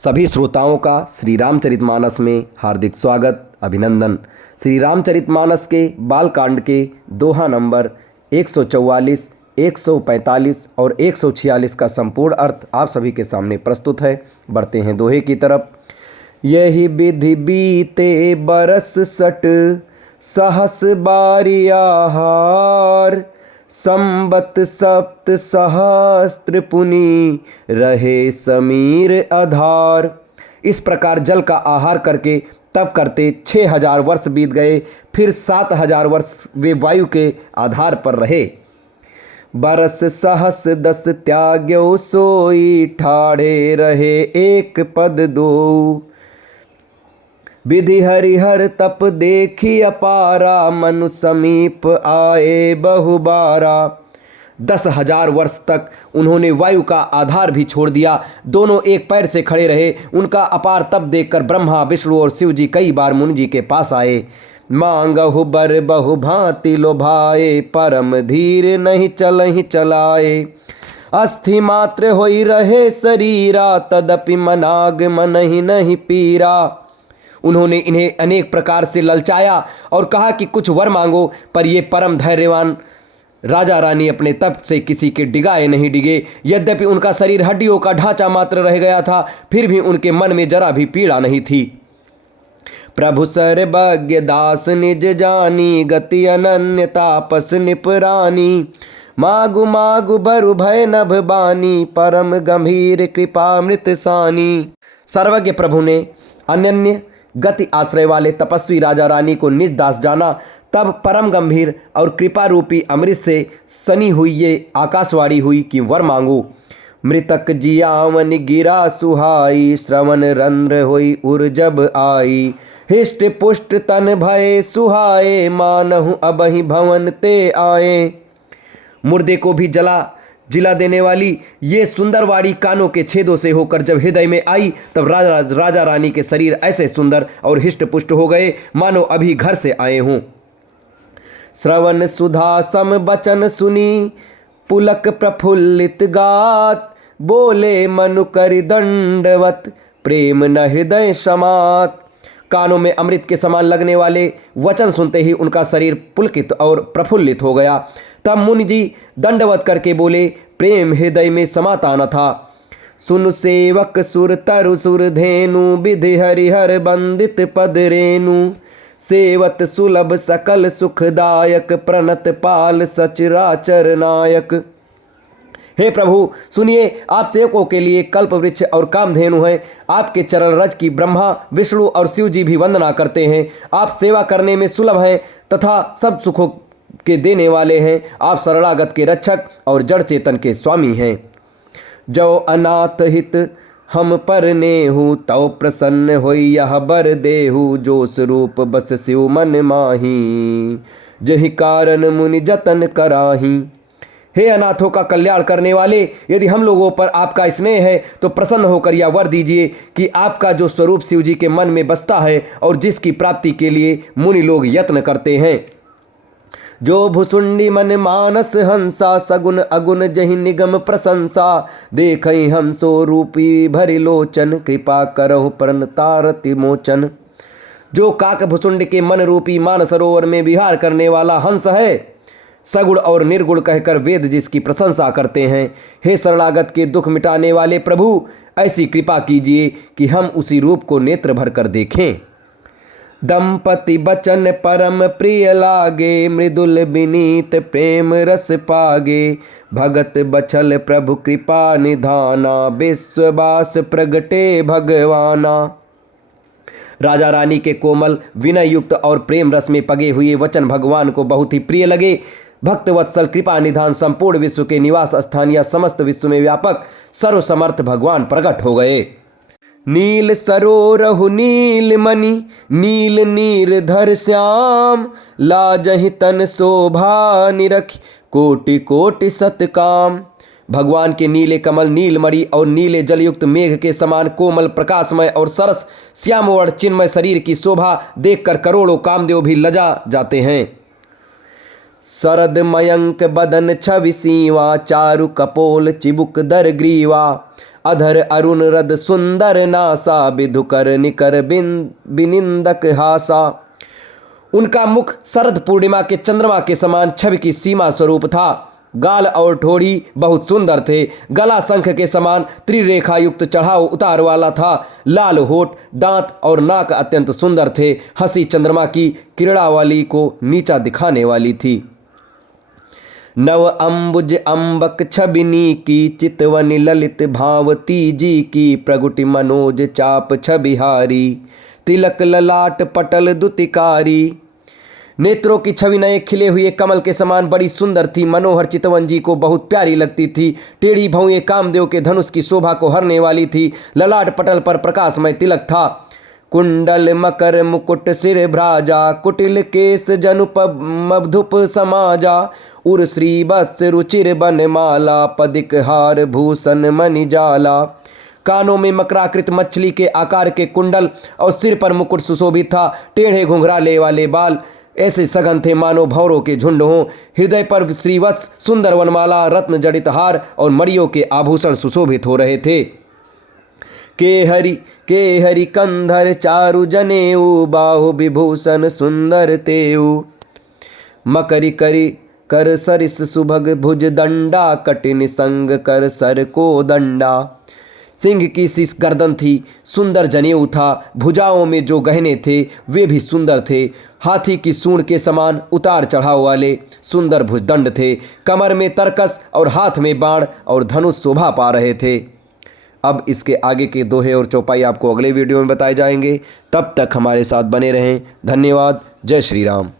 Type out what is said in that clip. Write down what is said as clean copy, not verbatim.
सभी श्रोताओं का श्री रामचरितमानस में हार्दिक स्वागत अभिनंदन। श्री रामचरितमानस के बालकांड के दोहा नंबर 144, 145 और 146 का संपूर्ण अर्थ आप सभी के सामने प्रस्तुत है। बढ़ते हैं दोहे की तरफ। यही विधि बीते बरस सट सहस बारी आहार, संबत सप्त सहस्त्र पुनि रहे समीर आधार। इस प्रकार जल का आहार करके तप करते 6000 वर्ष बीत गए, फिर 7000 वर्ष वे वायु के आधार पर रहे। बरस सहस दस त्याग्यो सोई, ठाढ़े रहे एक पद दो। विधि हरिहर तप देखी अपारा, मनु समीप आए बहुबारा। 10,000 वर्ष तक उन्होंने वायु का आधार भी छोड़ दिया, दोनों एक पैर से खड़े रहे। उनका अपार तप देखकर ब्रह्मा, विष्णु और शिव जी कई बार मुनि जी के पास आए। मांगहु बर बहु भांति लोभाए, परम धीर नहीं चलहि चलाए। अस्थि मात्र होई रहे शरीरा, तदपि मनाग मनहि नहीं पीरा। उन्होंने इन्हें अनेक प्रकार से ललचाया और कहा कि कुछ वर मांगो, पर ये परम धैर्यवान राजा रानी अपने तप से किसी के डिगाए नहीं डिगे। यद्यपि उनका शरीर हड्डियों का ढांचा मात्र रह गया था, फिर भी उनके मन में जरा भी पीड़ा नहीं थी। प्रभु सर्वज्ञ दास निज जानी, गति अनन्य तापस निपरानी। मागु मागु बरु भय नभ बानी, परम गंभीर कृपा मृत सानी। सर्वज्ञ प्रभु ने अनन्य गति आश्रय वाले तपस्वी राजा रानी को निज दास जाना। तब परम गंभीर और कृपा रूपी अमृत से सनी हुई ये आकाशवाणी हुई कि वर मांगो। मृतक जियावन गिरा सुहाई, श्रवण रंध्र होई उर्जब आई। हिष्ट पुष्ट तन भय सुहाए, मानहु अबहि भवन ते आए। मुर्दे को भी जिला देने वाली ये सुंदरवाड़ी कानों के छेदों से होकर जब हृदय में आई, तब राजा रानी के शरीर ऐसे सुंदर और हिष्ट पुष्ट हो गए मानो अभी घर से आए हों। श्रवण सुधा सम बचन सुनी, पुलक प्रफुल्लित गात। बोले मनु करि दंडवत, प्रेम न हृदय समात। कानों में अमृत के समान लगने वाले वचन सुनते ही उनका शरीर पुलकित और प्रफुल्लित हो गया। तब मुनि जी दंडवत करके बोले, प्रेम हृदय में समाता न था। सुन सेवक सुर तरु सुर धेनु, विधि हरिहर बंदित पद रेणु। सेवत सुलभ सकल सुखदायक, प्रणत पाल सचराचर नायक। हे प्रभु सुनिए, आप सेवकों के लिए कल्प वृक्ष और कामधेनु हैं। आपके चरण रज की ब्रह्मा, विष्णु और शिव जी भी वंदना करते हैं। आप सेवा करने में सुलभ हैं तथा सब सुखों के देने वाले हैं। आप शरणागत के रक्षक और जड़ चेतन के स्वामी हैं। जो अनाथ हित हम पर नेहु, तौ प्रसन्न होई यह बर देहु। जो स्वरूप बस शिव मन माही, जहि कारण मुनि जतन कराही। हे अनाथों का कल्याण करने वाले, यदि हम लोगों पर आपका स्नेह है तो प्रसन्न होकर यह वर दीजिए कि आपका जो स्वरूप शिव जी के मन में बसता है और जिसकी प्राप्ति के लिए मुनि लोग यत्न करते हैं। जो भुसुंडी मन मानस हंसा, सगुन अगुन जहि निगम प्रशंसा। देखई हम सो रूपी भरि लोचन, कृपा करहु प्रण तारति मोचन। जो काक भुसुंड के मन रूपी मान सरोवर में विहार करने वाला हंस है, सगुण और निर्गुण कहकर वेद जिसकी प्रशंसा करते हैं। हे शरणागत के दुख मिटाने वाले प्रभु, ऐसी कृपा कीजिए कि हम उसी रूप को नेत्र भर कर देखें। दंपति बचन परम प्रिय लागे, मृदुल विनीत प्रेम रस पागे। भगत बछल प्रभु कृपा निधाना, विश्ववास प्रगटे भगवाना। राजा रानी के कोमल विनय युक्त और प्रेम रस में पगे हुए वचन भगवान को बहुत ही प्रिय लगे। भक्त वत्सल कृपा निधान संपूर्ण विश्व के निवास स्थान या समस्त विश्व में व्यापक सर्वसमर्थ भगवान प्रकट हो गए। नील सरोरहु नील मणि, नील नीर धर श्याम। लाजहि तन शोभा निरखि, कोटि कोटि सतकाम। भगवान के नीले कमल, नीलमणि और नीले जलयुक्त मेघ के समान कोमल प्रकाशमय और सरस श्यामवर्ण चिन्मय शरीर की शोभा देखकर करोड़ों कामदेव भी लजा जाते हैं। शरद मयंक बदन छवि सीवा, चारु कपोल चिबुक दर ग्रीवा। अधर अरुण रद सुंदर नासा, विधुकर निकर बिनिंदक हासा। उनका मुख शरद पूर्णिमा के चंद्रमा के समान छवि की सीमा स्वरूप था। गाल और ठोड़ी बहुत सुंदर थे। गला शंख के समान त्रिरेखा युक्त चढ़ाव उतार वाला था। लाल होठ, दांत और नाक अत्यंत सुंदर थे। हंसी चंद्रमा की किरणावली को नीचा दिखाने वाली थी। नव अंबुज अंबक छबिनी की, चितवनी ललित भावती जी की, प्रगुटि मनोज चाप छबिहारी, तिलक ललाट पटल दुतिकारी। नेत्रों की छवि नए खिले हुए कमल के समान बड़ी सुंदर थी। मनोहर चितवन जी को बहुत प्यारी लगती थी। टेढ़ी भौएं कामदेव के धनुष की शोभा को हरने वाली थी। ललाट पटल पर प्रकाशमय तिलक था। कुंडल मकर मुकुट सिर भ्राजा, कुटिल केस जनुप मधुप समाजा, उर श्री वत्स रुचिर बनमाला, पदिक हार भूषण मणिजाला। कानों में मकराकृत मछली के आकार के कुंडल और सिर पर मुकुट सुशोभित था। टेढ़े घुंघराले वाले बाल ऐसे सघन थे मानो भंवरों के झुंड हों। हृदय पर श्रीवत्स सुंदर वनमाला, रत्न जड़ित हार और मणियों के आभूषण सुशोभित हो रहे थे। के हरि कंधर चारु जनेऊ, बाहु विभूषण सुंदर तेऊ, मकरी करी कर सरिस सुभग भुज दंडा, कटिन संग कर सर को दंडा। सिंह की सी गर्दन थी, सुंदर जनेऊ था। भुजाओं में जो गहने थे वे भी सुंदर थे। हाथी की सूंड के समान उतार चढ़ाव वाले सुंदर भुजदंड थे। कमर में तरकस और हाथ में बाण और धनुष शोभा पा रहे थे। अब इसके आगे के दोहे और चौपाई आपको अगले वीडियो में बताए जाएंगे। तब तक हमारे साथ बने रहें। धन्यवाद। जय श्री राम।